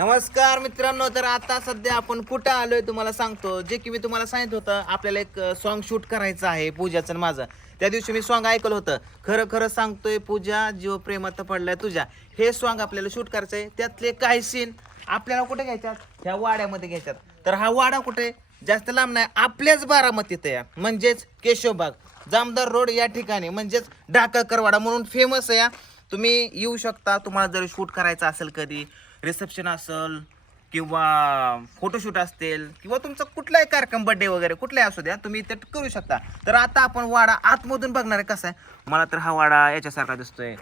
नमस्कार मित्रांनो तर आता सध्या आपण कुठं आलोय तुम्हाला सांगतो. जे की मी तुम्हाला सांगित होतं आपल्याला एक सॉन्ग शूट करायचं आहे पूजाचं आणि माझं. त्या दिवशी मी सॉन्ग ऐकलं होतं. खरं खरं सांगतोय पूजा जीव प्रेमात पडलाय तुझ्या. हे सॉन्ग आपल्याला शूट करायचं आहे त्यातले काही सीन आपल्याला कुठे घ्यायच्यात? ह्या वाड्यामध्ये घ्यायच्यात. तर हा वाडा कुठे? जास्त लांब नाही आपल्याच बारामतीत या म्हणजेच केशवबाग जामदार रोड या ठिकाणी. म्हणजेच डाकळकरवाडा म्हणून फेमस आहे या तुम्ही येऊ शकता तुम्हाला जर शूट करायचं असेल कधी रिसेप्शन असेल किंवा फोटोशूट असतील किंवा तुमचा कुठलाही कार्यक्रम बड्डे वगैरे कुठलाही असू द्या तुम्ही ते करू शकता. तर आता आपण वाडा आतमधून बघणार आहे कसा आहे. मला तर हा वाडा याच्यासारखा दिसतोय.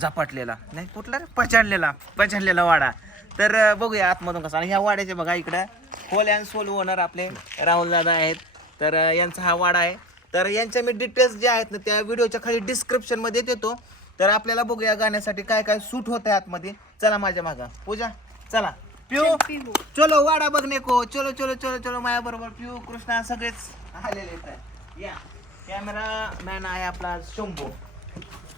झपाटलेला. नाही कुठला रे? पछाडलेला. पछाडलेला वाडा. तर बघूया आतमधून कसा आणि ह्या वाड्याचे बघा इकडं. खोल अँड सोल ओनर आपले. राहुल दादा आहेत. तर यांचा हा वाडा आहे. तर यांच्या मी डिटेल्स जे आहेत ना त्या व्हिडिओच्या खाली डिस्क्रिप्शनमध्ये देतो. तर आपल्याला बघूया गाण्यासाठी काय काय सूट होत आहे आतमध्ये. चला माझ्या मागा. पूजा चला. पिऊ? चलो वाडा बघणे को चलो चलो चलो चलो माझ्या बरोबर पिऊ. कृष्णा सगळेच आलेले आहेत. या. कॅमेरा मॅन आहे आपला शंभू.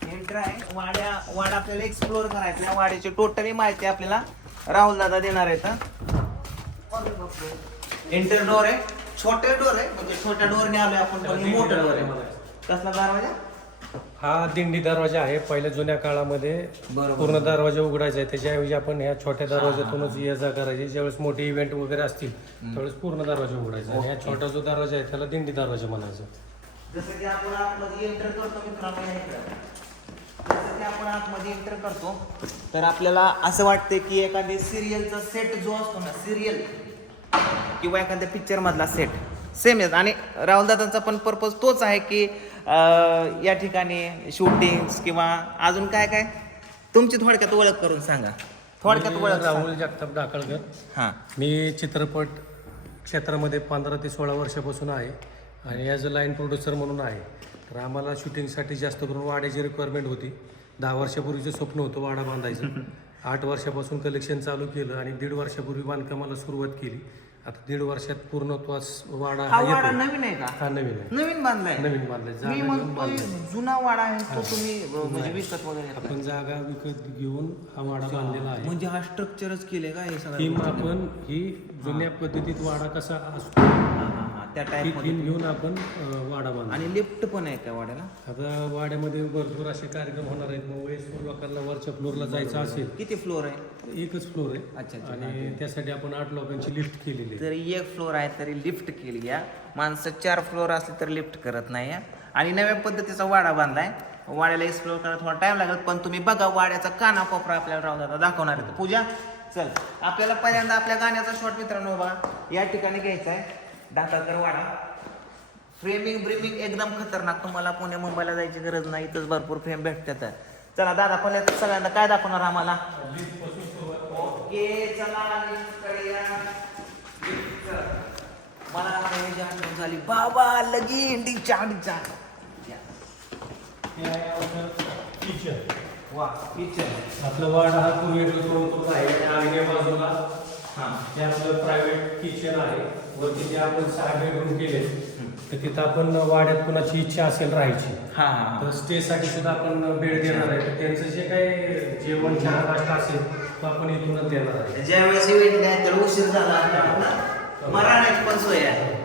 एंटर आहे. वाड्या वाडा आपल्याला एक्सप्लोअर करायचं आहे. वाड्याची टोटली माहिती आपल्याला राहुल दादा देणार आहेत. एंटर डोर आहे. छोटे डोर आहे. म्हणजे छोट्या डोरने आलोय आपण पण हे मोठं डोर आहे. कसला दरवाजा हा दिंडी दरवाजा आहे पहिल्या जुन्या काळामध्ये. पूर्ण दरवाजा उघडायचा. आहे त्याच्याऐवजी आपण ह्या छोट्या दरवाजातूनच ये जा करायची ज्यावेळेस मोठे इव्हेंट वगैरे असतील त्यावेळेस पूर्ण दरवाजा उघडायचा. आणि ह्या छोटा जो दरवाजा आहे त्याला दिंडी दरवाजा म्हणायचं. जसं की आपण आतमध्ये एंटर करतो मित्रांनो. जसं की आपण आतमध्ये एंटर करतो तर आपल्याला असं वाटतं की एखादी सिरियलचा सेट जो असतो ना सिरियल किंवा एखाद्या पिक्चर मधला सेट सेम आहे आणि राहुल दादांचा पण पर्पज तोच आहे की या ठिकाणी शूटिंग किंवा अजून काय काय? तुमची थोडक्यात ओळख करून सांगा. थोडक्यात ओळख राहुल जगताप डाकळकर हां. मी चित्रपट क्षेत्रामध्ये पंधरा ते सोळा वर्षापासून आहे आणि ॲज अ लाईन प्रोड्युसर म्हणून आहे. तर आम्हाला शूटिंगसाठी जास्त करून वाड्याची रिक्वायरमेंट होती. दहा वर्षापूर्वीचं स्वप्न होतं वाडा बांधायचं. आठ वर्षापासून कलेक्शन चालू केलं आणि दीड वर्षापूर्वी बांधकामाला सुरुवात केली. आता दीड वर्षात पूर्णत्वास वाडा हा हा वाडा नवीन आहे का? हा नवीन आहे. नवीन बांधलाय. नवीन बांधलाय. मी जागा घेऊन म्हणतोय बांधलाय. जुना वाडा आहे तो तुम्ही अं, म्हणजे विकत वगैरे. आपण जागा विकत घेऊन हा वाडा बांधलेला आहे. म्हणजे हा स्ट्रक्चरच केले का हे सगळं? थीम आपण ही जुन्या पद्धतीत वाडा कसा असतो? त्या टाइप थीम घेऊन आपण अं, वाडा बांधला आणि लिफ्ट पण आहे त्या वाड्याला? आता वाड्यामध्ये भरपूर असे कार्यक्रम होणार आहेत. मग वयस्कर लोकांना वरच्या फ्लोअरला जायचं असेल. किती फ्लोर आहे? एकच फ्लोअर आहे. अच्छा आणि त्यासाठी आपण आठ लोकांची लिफ्ट केलेली आहे. जरी एक फ्लोर आहे तरी लिफ्ट केली या. माणसं चार फ्लोर असले तर लिफ्ट करत नाही या. आणि नव्या पद्धतीचा वाडा बांधलाय. वाड्याला एक्सप्लोर करायला थोडा टाइम लागेल पण तुम्ही बघा वाड्याचा काना कोपरा आपल्याला राहू दादा दाखवणार आहे. पूजा चल. आपल्याला पहिल्यांदा आपल्या गाण्याचा शॉट मित्रांनो बघा. या ठिकाणी घ्यायचा आहे. दाताकर वाडा फ्रेमिंग ब्रेमिंग एकदम खतरनाक. तुम्हाला पुणे मुंबईला जायची गरज नाही. इथंच भरपूर फ्रेम भेटतात. चला दादा पहिल्या सगळ्यांना काय दाखवणार आम्हाला? ओके चला. मला आठवण झाली. बाबा लगीन डिचा डिचा वा किचन आपला वाडा हा दोन आहे बाजूला. हां. हे आपलं प्रायव्हेट किचन आहे. वरती जे आपण सहा बेडरूम केले तर तिथं आपण वाड्यात कुणाची इच्छा असेल राहायची. हां हां तर स्टेसाठी सुद्धा आपण बेड देणार आहे. तर त्यांचं जे काही जेवण चहा नाश्ता असेल तो आपण इथूनच देणार आहे. ज्यावेळेस इव्हेंट नाही त्याला उशीर झाला मला नाही पण सोय आहे.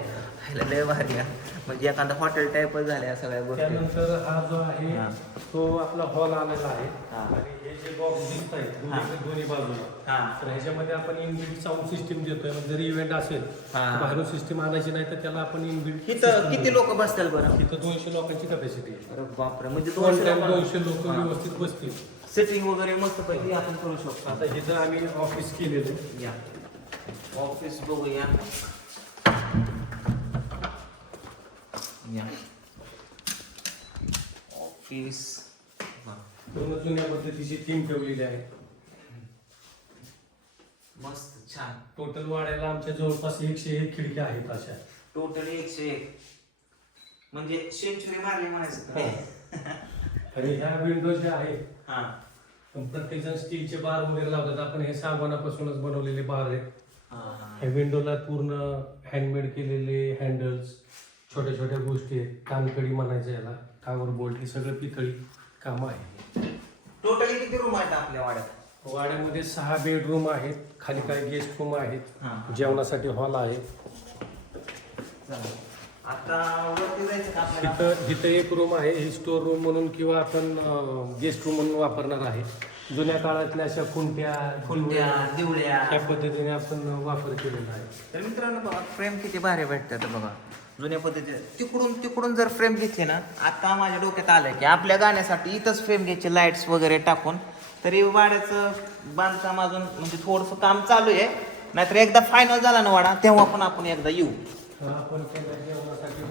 लय भारी आहे. म्हणजे एखादा हॉटेल टाईपच झाल्या सगळ्या गोष्टी. त्यानंतर हा जो आहे हा. तो आपला हॉल आलेला आहे. हा. आणि हे जे बॉक्स दिसत आहेत दोन्ही दोन्ही बाजूला. हां. तर ह्याच्यामध्ये आपण इनबिल्ट साऊंड सिस्टीम देतोय. म्हणजे जरी इव्हेंट असेल हा. बाहेरून सिस्टीम आणायची नाही तर त्याला आपण इनबिल्ट इथं किती लोक बसतील बरं? तिथं दोनशे लोकांची कॅपॅसिटी आहे. अरे बापरे म्हणजे दोनशे लोक. व्यवस्थित बसतील. सेटिंग वगैरे मस्त पैकी आपण करू शकतो. आता जर आम्ही ऑफिस केलेलं या. ऑफिस बघूया. या. ऑफिस पूर्ण जुन्या पद्धतीची थीम ठेवलेली आहे. मस्त छान. टोटल वाड्याला आमच्या जवळपास एकशे एक खिडक्या आहेत अशा. टोटली एकशे एक. म्हणजे सेंचुरी मारली म्हणायचं आणि ह्या विंडो ज्या आहेत हा. प्रत्येक जण स्टीलचे बार वगैरे लावतात. आपण हे सागवानापासूनच बनवलेले बार आहेत. हा हा. ह्या विंडोला पूर्ण हँडमेड केलेले हँडल्स छोट्या छोट्या गोष्टी आहेत. कानकडी म्हणायचं याला. टावर बोल्ट हे सगळं पितळी. काम आहे टोटली किती रूम आहेत आपल्या वाड्यात? वाड्यामध्ये सहा बेडरूम आहेत खाली काही गेस्ट रूम आहेत जेवणासाठी हॉल आहे. चला. आता वरती जायचं का आपल्याला? इथं इथं एक रूम आहे ही स्टोर रूम म्हणून किंवा आपण गेस्ट रूम म्हणून वापरणार आहे. जुन्या काळातल्या अशा खुंट्या फुलट्या दिवड्या त्या पद्धतीने आपण वापर केलेला आहे. तर मित्रांनो बघा फ्रेम किती भारी भेटतात बघा. जुन्या पद्धतीने तिकडून तिकडून जर फ्रेम घेतली ना आता माझ्या डोक्यात आलं की आपल्या गाण्यासाठी इथंच फ्रेम घ्यायचे लाईट्स वगैरे टाकून. तरी वाड्याचं बांधकाम अजून म्हणजे थोडंसं काम चालू आहे. नाहीतर एकदा फायनल झाला ना वाडा तेव्हा पण आपण एकदा येऊ. आपण जेवणासाठी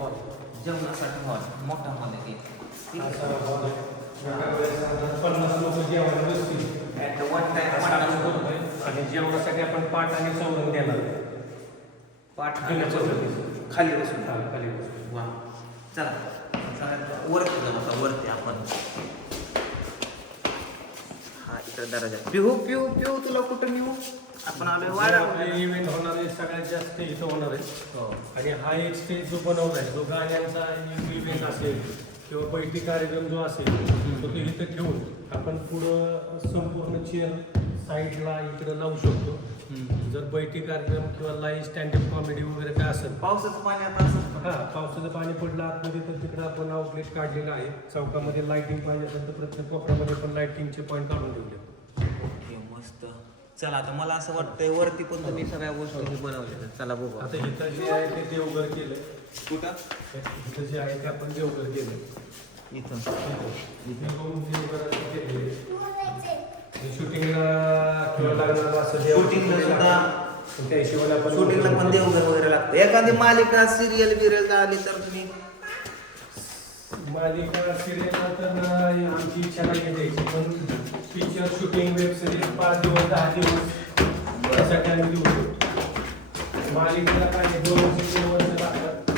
हॉल मोठा हॉल आहे पन्नास लोक आणि जेवणासाठी आपण पाठ आणि सोडून देणार. पाठ. खाली बसून. खाली बसून. वा. चला. वरती जाऊ आता वरती आपण. हा इकडे दराजा पिहू पिहू पिहू तुला कुठं नेऊ? आपण आलोय जे वाडा. इव्हेंट होणार आहे सगळ्यात जास्त इथं होणार आहे. हो. आणि हा एक स्टेज जो बनवला आहे जो गाण्यांचा इव्हेंट असेल किंवा बैठी कार्यक्रम जो असेल तो तो इथं ठेवून आपण पुढं संपूर्ण चेअर साईडला इकडं लावू शकतो. जर बैठी कार्यक्रम किंवा लाईव्ह स्टँडअप कॉमेडी वगैरे काय असेल. पावसाचं पाणी आता असं हा पावसाचं पाणी पडलं आतमध्ये तर तिकडं आपण आउटलेट काढलेलं आहे. चौकामध्ये लाईटिंग पाहिजे असेल तर प्रत्येक कोपऱ्यामध्ये पण लाईटिंगचे पॉईंट काढून ठेवले ओके मस्त. चला आता मला असं वाटतंय वरती पण तुम्ही सगळ्या गोष्टी बनवल्या. चला बघू. आता इथं जे आहे ते देवघर केलं कुठं? इथं जे आहे ते आपण देवघर केलं. इथं. शूटिंगला किंवा लग्नाला असं शूटिंगला सुद्धा त्या हिशोबाने आपण शूटिंगला पण देवघर वगैरे लागतं. एखादी मालिका सिरियल बिरियल आली तर तुम्ही? मालिका सिरियल तर नाही, आमची इच्छा नाही आहे द्यायची पण पिक्चर शूटिंग वेब सिरीज पाच दिवस दहा दिवस त्यासाठी आम्ही देऊ शकतो. मालिकेला काय दोन वर्ष तीन वर्ष लागतात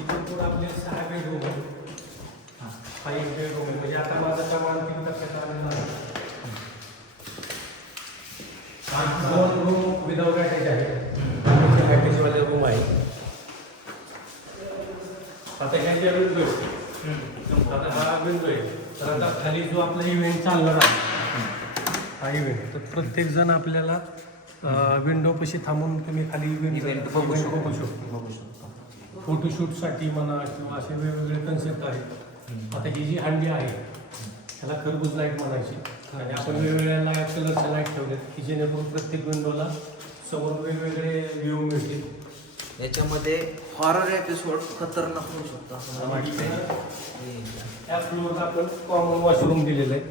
इथून पुढं आपले सहा बेडरूम आहे हा एक बेडरूम आहे म्हणजे आता माझं टक्क्यात आलेलं आहे दोन रूम विदाउट अटॅच आहे. अटॅचवाले रूम आहे. आता ह्या विंडो आता हा विंडो आहे. तर आता खाली जो आपला इव्हेंट चालणार आहे हा इव्हेंट तर प्रत्येक जण आपल्याला विंडो पशी थांबून तुम्ही खाली इव्हेंट बघू शकतो बघू शकतो. बघू शकतो. फोटोशूटसाठी म्हणा किंवा असे वेगवेगळे कन्सेप्ट आहेत. आता ही जी हंडी आहे त्याला खरबूज लाइट म्हणायची. आणि आपण वेगवेगळ्या लाइट कलरच्या लाइट ठेवल्यात की जेणेकरून प्रत्येक विंडोला समोर वेगवेगळे व्ह्यू मिळतील. याच्यामध्ये हॉरर एपिसोड खतरनाक होऊ शकतो असं मला वाटतंय त्या फ्लोअरला आपण कॉमन वॉशरूम दिलेलं आहे.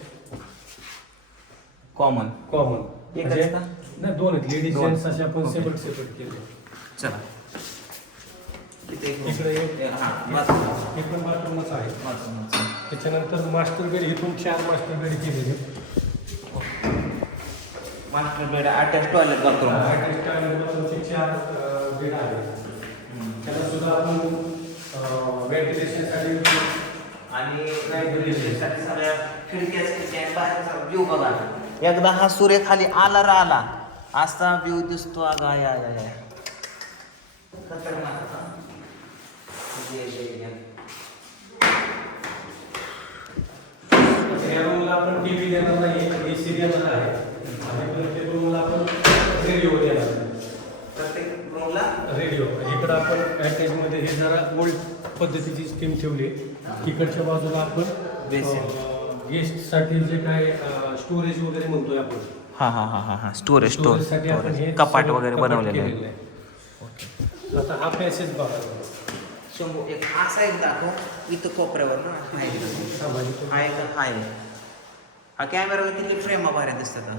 कॉमन कॉमन एकच म्हणजे का? नाही दोन आहेत. लेडीज. जेंट्स असे आपण. सेपरेट सेपरेट केले. चला इथे एक इकडे एक- room. हा. हे पण बाथरूमच आहे. त्याच्यानंतर मास्टर बेड इथून चार मास्टर बेड केलेले. Master bed attach toilet bathroom बाथरूमचे चार बेड आहेत. त्याला सुद्धा आपण व्हेंटिलेशनसाठी आणि ventilation सगळ्या खिडक्या खिडक्या बाहेरचा व्ह्यू बघा. एकदा हा सूर्य खाली आला रा आला असा व्ह्यू दिसतो. अगा या या खतरनाक. ये, रूमला आपण टी व्ही देणार नाही हे सिरियल आहे. आणि प्रत्येक रूमला आपण रेडिओ देणार. प्रत्येक रूमला रेडिओ इकडं आपण पॅकेजमध्ये हे जरा ओल्ड पद्धतीची स्कीम ठेवली. तिकडच्या बाजूला आपण. गेस्टसाठी जे काय स्टोरेज वगैरे म्हणतोय आपण. हा हा हा हा हा. स्टोरेज स्टोर स्टोरेजसाठी आपण हे कपाट वगैरे बनवलेलं आहे. आता हा पॅसेज बघा. शंभू एक असा एक दाखव इथं कोपऱ्यावर ना हा एक हा एक हा एक हा कॅमेराला किती फ्रेम भारी दिसतात.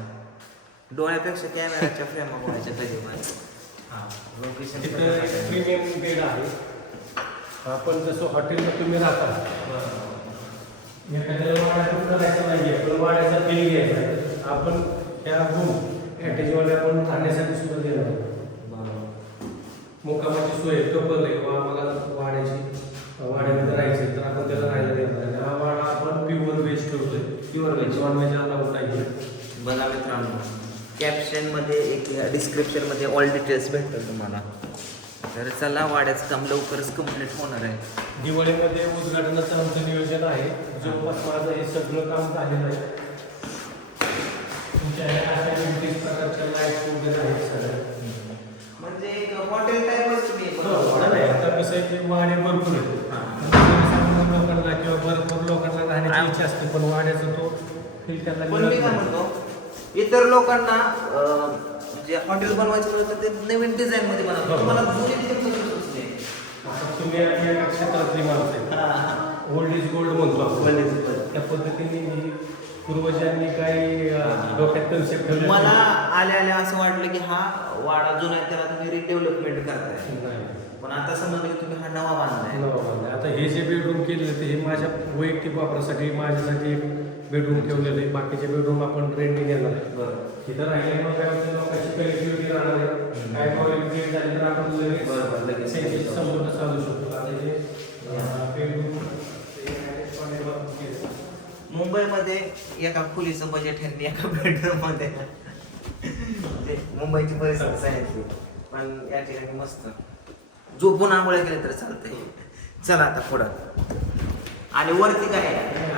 डोळ्यापेक्षा कॅमेराच्या फ्रेम बघायच्या तरी. हा लोकेशन प्रीमियम बेड आहे आपण जसं हॉटेलला तुम्ही राहता एखाद्याला वाड्यातून करायचं नाही आहे पण वाड्याचा बिल घ्यायचा. आपण त्या रूम अटॅचवाले आपण राहण्यासाठी सुद्धा देणार आहोत. मुक्कामाची सोय कपल आहे किंवा आम्हाला वाड्याची वाड्यामध्ये राहायचं तर आपण त्याला राहायला देणार आणि हा वाडा आपण प्युअर वेज ठेवतोय pure veg non veg allowed नाही बघा मित्रांनो. कॅप्शनमध्ये एक डिस्क्रिप्शनमध्ये ऑल डिटेल्स भेटतात तुम्हाला. तर चला वाड्याचं काम लवकरच कंप्लीट होणार आहे. दिवाळीमध्ये उद्घाटनाचं आमचं नियोजन आहे. जवळपास माझं हे सगळं काम झालेलं आहे. तुमच्या ह्या अशा विविध प्रकारच्या लाइट वगैरे आहेत सगळ्या. म्हणजे हॉटेल टाईपच तुम्ही. हो, नाही, आता कसं आहे की वाडे भरपूर आहेत. लोकांना किंवा भरपूर लोकांना राहण्याची इच्छा असते पण वाड्याचा तो पण मी काय. म्हणतो इतर लोकांना अं, जे हॉटेल बनवायचं होतं तर ते नवीन डिझाईन मध्ये बनवतात हो. तुम्हाला जुनी design तुम्ही आपल्या एका क्षेत्रातली माणसं हा, हा. ओल्ड इज गोल्ड म्हणतो आपण. त्या पद्धतीने मी पूर्वजांनी काही अं, डोक्यात कन्सेप्ट ठेवले मला आल्या आल्या असं वाटलं की हा वाडा जुना आहे त्याला तुम्ही रिडेव्हलपमेंट करताय नाही. पण आता समजलं की तुम्ही हा नवा बांधलाय. नवा आता हे जे बेडरूम केलेले ते हे माझ्या वैयक्तिक वापरासाठी माझ्यासाठी एक बेडरूम ठेवलेलं आहे. बाकीचे बेडरूम आपण रेंटने घेणार आहे. बरं. इथं राहिल्यामुळे काय होतं लोकांची कनेक्टिव्हिटी राहणार आहे. काय प्रॉब्लेम क्रिएट झाली तर आपण लगेच संपर्क साधू शकतो. आता हे बेडरूम. मुंबईमध्ये एका खोलीचं बजेट ह्यांनी एका बेडरूममध्ये मुंबईची परिस्थिती सांगितली. पण या ठिकाणी मस्त. झोपून आंघोळ्या केल्या तर चालतंय. चला आता पुढं. आणि वरती काय आहे?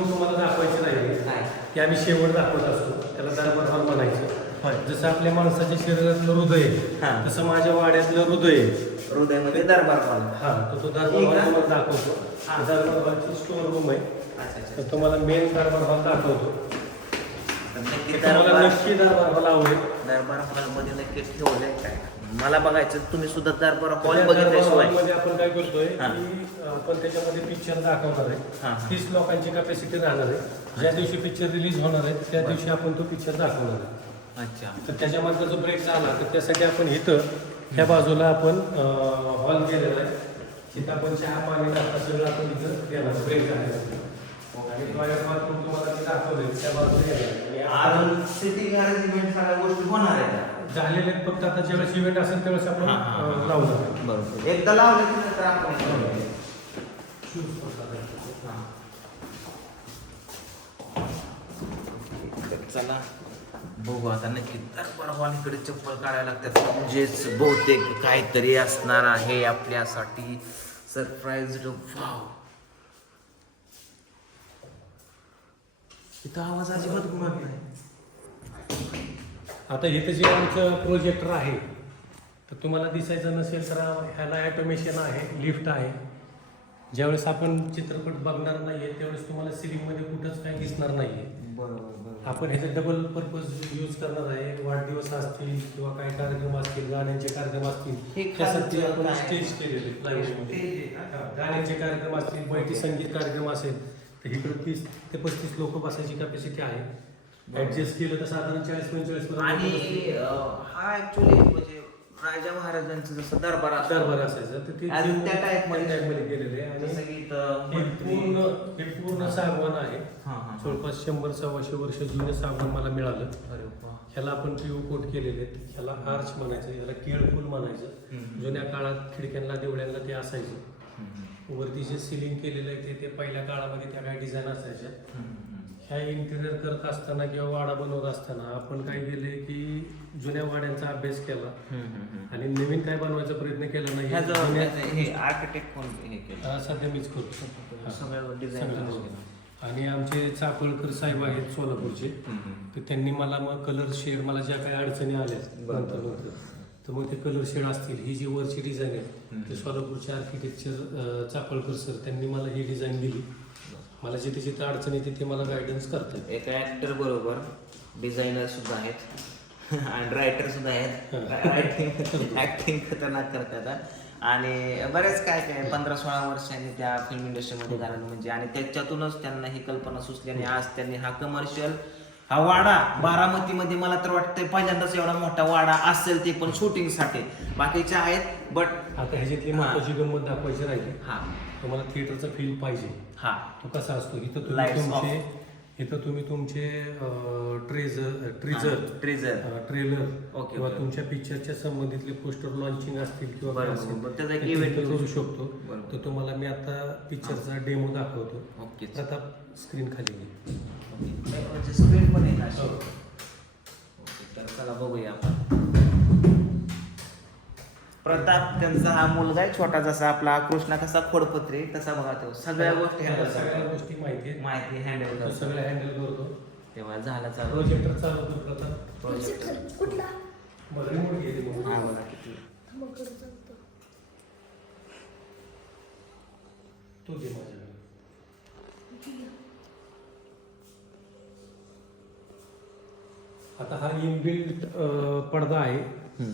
तुम्हाला दाखवायची नाही. काय की आम्ही शेवट दाखवत असतो. त्याला दरबार हॉल म्हणायचं. जसं आपल्या माणसाच्या शरीरातलं हृदय हा. आहे तसं माझ्या वाड्यातलं हृदय आहे. हृदयमध्ये दरबार हॉल हा तर तो दरबार हॉल. तुम्हाला दाखवतो. हा. दरबार हॉलची स्टोर रूम आहे. अच्छा अच्छा तर तुम्हाला मेन दरबार हॉल दाखवतो. तर नक्की दरबार नक्की दरबार हॉल आवडेल दरबारमध्ये नक्की ठेवलंय काय. मला बघायचं तुम्ही सुद्धा दरबार हॉल बघितल्याशिवाय हॉलमध्ये आपण काय करतोय हा. की आपण त्याच्यामध्ये पिक्चर दाखवणार हा. आहे तीस लोकांची कॅपॅसिटी राहणार आहे. ज्या दिवशी पिक्चर रिलीज होणार आहे त्या दिवशी आपण तो पिक्चर दाखवणार आहे. अच्छा. तर त्याच्यामध्ये जो ब्रेक झाला तर त्यासाठी आपण इथं ह्या बाजूला आपण हॉल केलेला आहे. तिथं आपण चहा पाणी नाश्ता सगळं आपण इथं देणार. ब्रेक आहे. आणि टॉयलेट बाथरूम तुम्हाला ते दाखवले त्या बाजूला येणार आणि अजून सिटिंग अरेंजमेंट सगळ्या गोष्टी होणार आहेत झालेले आहेत, फक्त आता ज्यावेळेस इव्हेंट असेल त्यावेळेस आपण हा, हा, हा. अं, लावणार आहे. बरोबर. एकदा लावलं की नंतर आपण हे करूया. तर चला. बघू आता नक्की दरबार हॉलकडे चप्पल काढायला लागतात. म्हणजेच बहुतेक काहीतरी असणार आहे आपल्यासाठी. सरप्राईज वाव इथं आवाज अजिबात गुणत नाही. आता इथं जे आमचं प्रोजेक्टर आहे तर तुम्हाला दिसायचं नसेल तर ह्याला ॲटोमेशन आहे लिफ्ट आहे. ज्यावेळेस आपण चित्रपट बघणार नाहीये त्यावेळेस तुम्हाला सिलिंगमध्ये कुठंच काही दिसणार नाहीये. बरोबर. आपण ह्याचा डबल पर्पज यूज करणार आहे. वाढदिवस असतील किंवा काही कार्यक्रम असतील गाण्यांचे कार्यक्रम असतील त्यासाठी आपण काय? स्टेज केलेले गाण्यांचे कार्यक्रम असतील बैठी संगीत कार्यक्रम असेल तर इकडे तीस ते पस्तीस लोक बसायची कॅपॅसिटी आहे. ऍडजस्ट केलं तर साधारण चाळीस पंचेचाळीस आणि अं, हा ऍक्च्युली म्हणजे राजा महाराजांचं जसं दरबार असतो. दरबार असायचं. तर ते त्या type मध्ये- त्या type मध्ये आहे. जसं आणि की इथं हे मंत्री- पूर्ण हे पूर्ण सागवान आहे. हा, हा, हा. जवळपास शंभर सव्वाशे वर्ष जुने सागवान मला मिळालं. अरे वा. ह्याला आपण पिओ कोट केलेले आहेत. ह्याला आर्च म्हणायचं ह्याला केळफूल म्हणायचं. हम्म. जुन्या काळात खिडक्यांना देवळ्यांना ते असायचे. हम्म, वरती जे सिलिंग केलेलं आहे ते- ते पहिल्या काळामध्ये त्या काही डिझाईन असायच्या. ह्या इंटिरियर करत असताना किंवा वाडा बनवत असताना आपण काय केले की जुन्या वाड्यांचा अभ्यास केला. आणि नवीन काय बनवायचा प्रयत्न केला नाही. हे आर्किटेक्ट कोण हे केलं? हा, सध्या मीच करतो. सगळं डिझाईन सगळं. आणि आमचे चापळकर साहेब आहेत सोलापूरचे. तर त्यांनी मला मग कलर शेड मला ज्या काही अडचणी आल्या. नंतर तर मग ते कलर शेड असतील. ही जी वरची डिझाईन आहे. ते सोलापूरचे आर्किटेक्चर चापळकर सर त्यांनी मला ही डिझाईन दिली. मला जिथे जिथे अडचण येते ते मला गायडन्स करतात. एका ऍक्टर बरोबर डिझायनर सुद्धा आहेत. आणि रायटर सुद्धा आहेत. रायटिंग ऍक्टिंग खतरनाक करतात. आणि बरेच काय काय पंधरा सोळा वर्षांनी त्या फिल्म इंडस्ट्रीमध्ये घालवलं म्हणजे आणि त्याच्यातूनच त्यांना ही कल्पना सुचली. आणि आज त्यांनी हा कमर्शियल हा वाडा बारामतीमध्ये मला तर वाटतंय पहिल्यांदाच एवढा मोठा वाडा असेल ते पण शूटिंगसाठी. बाकीचे आहेत बट आता ह्याच्यातली. महत्वाची गंमत दाखवायची राहिली. हा. तुम्हाला थिएटरचा फील पाहिजे. हा. तो कसा असतो? इथं तुम्ही Lights तुमचे इथं तुम्ही तुमचे teaser teaser teaser trailer Okay, किंवा okay. तुमच्या पिक्चरच्या संबंधितले पोस्टर लॉन्चिंग असतील किंवा काय बरोबर, असेल, बरोबर. त्याचा एक तर ते event तिथं करू करू शकतो. बरोबर. तर तुम्हाला मी आता पिक्चरचा डेमो दाखवतो. ओके प्रताप स्क्रीन खाली घे. स्क्रीन पण आहे ना अशी? ओके, तर चला बघूया आपण प्रताप त्यांचा हा मुलगा आहे छोटा जसा आपला कृष्णा कसा खोडपत्री तसा बघा तो. सगळ्या गोष्टी हँडल सगळ्या गोष्टी माहिती माहिती हँडल करतो. सगळं हँडल करतो. तेव्हा झाला चालू. प्रोजेक्टर चालवतो प्रताप. प्रोजेक्ट कुठला? मग रिमोट गेली हा बघा किती. तो दे माझ्याकडे. आता हा इनबिल्ट पडदा आहे.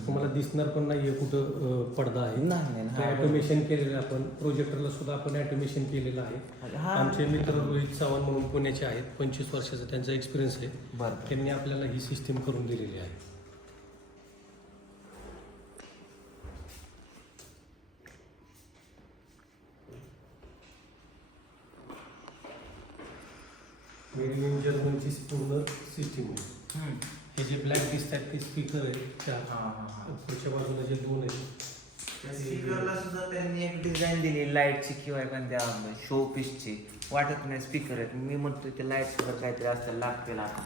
तुम्हाला दिसणार पण नाहीये कुठं अं, पडदा आहे. नाही. ऑटोमेशन केलेलं आहे आपण. प्रोजेक्टरला सुद्धा आपण ऑटोमेशन केलेलं आहे. हा. आमचे मित्र रोहित चव्हाण म्हणून पुण्याचे आहेत. पंचवीस वर्षाचा त्यांचा एक्सपिरियन्स आहे. बरं. त्यांनी आपल्याला ही सिस्टीम करून दिलेली आहे. मेड इन जर्मनची पूर्ण सिस्टीम आहे. ते स्पीकर आहे हा. पुढच्या बाजूला जे दोन आहेत. त्या स्पीकरला सुद्धा त्यांनी एक डिझाईन दिली लाईटची किंवा एखाद्या शो पीसची वाटत नाही स्पीकर आहेत. मी म्हणतो ते लाइट सुद्धा काहीतरी असतं लागतील आता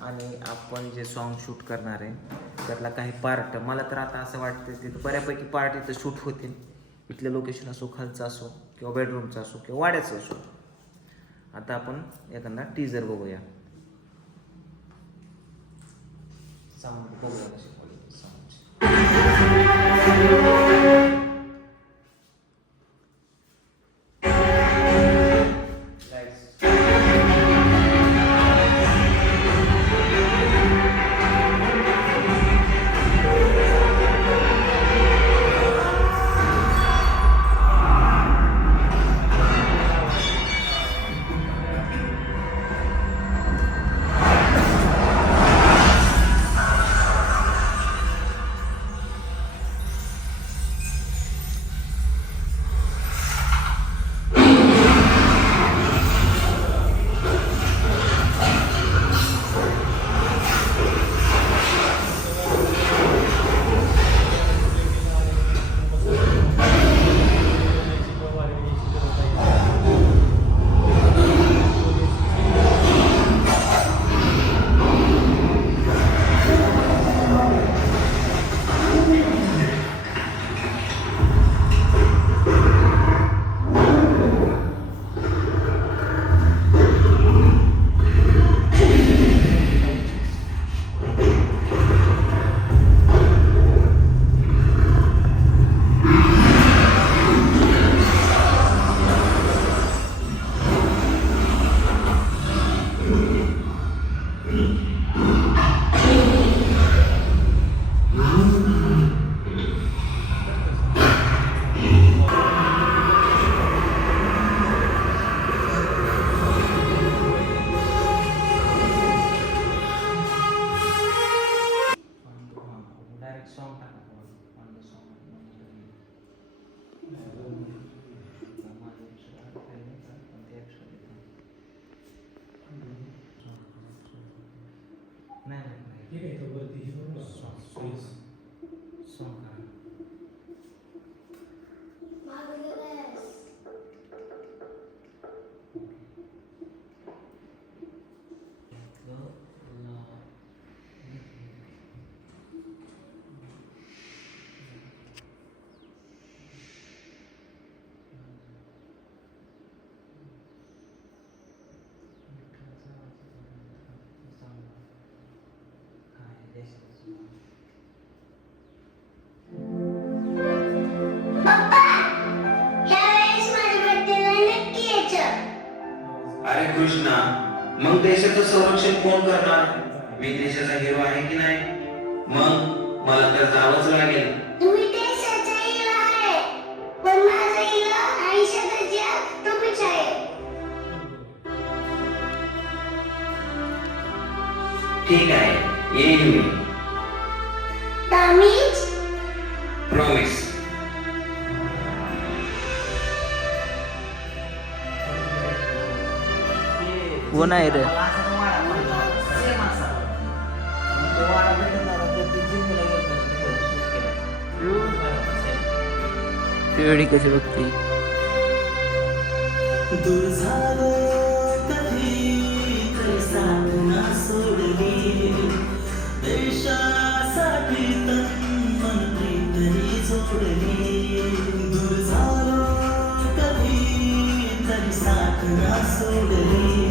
आणि आपण जे सॉन्ग शूट करणार आहे त्यातला काही पार्ट मला तर आता असं वाटतं तिथं बऱ्यापैकी पार्ट इथं शूट होतील. इथलं लोकेशन असो खालचं असो किंवा बेडरूमचं असो किंवा वाड्याचं असो. आता आपण एखादा टीजर बघूया. बघूया मग देशाचं संरक्षण कोण करणार? मी देशाचा हिरो आहे की नाही? मग मला तर जावंच लागेल. कोण आहे रे पिवळी कशी बघते? दूर झालो कधी तरी सांग देशासाठी तन मन प्रीतही जोडली. दूर झालो कधी तरी साथ ना सोडली.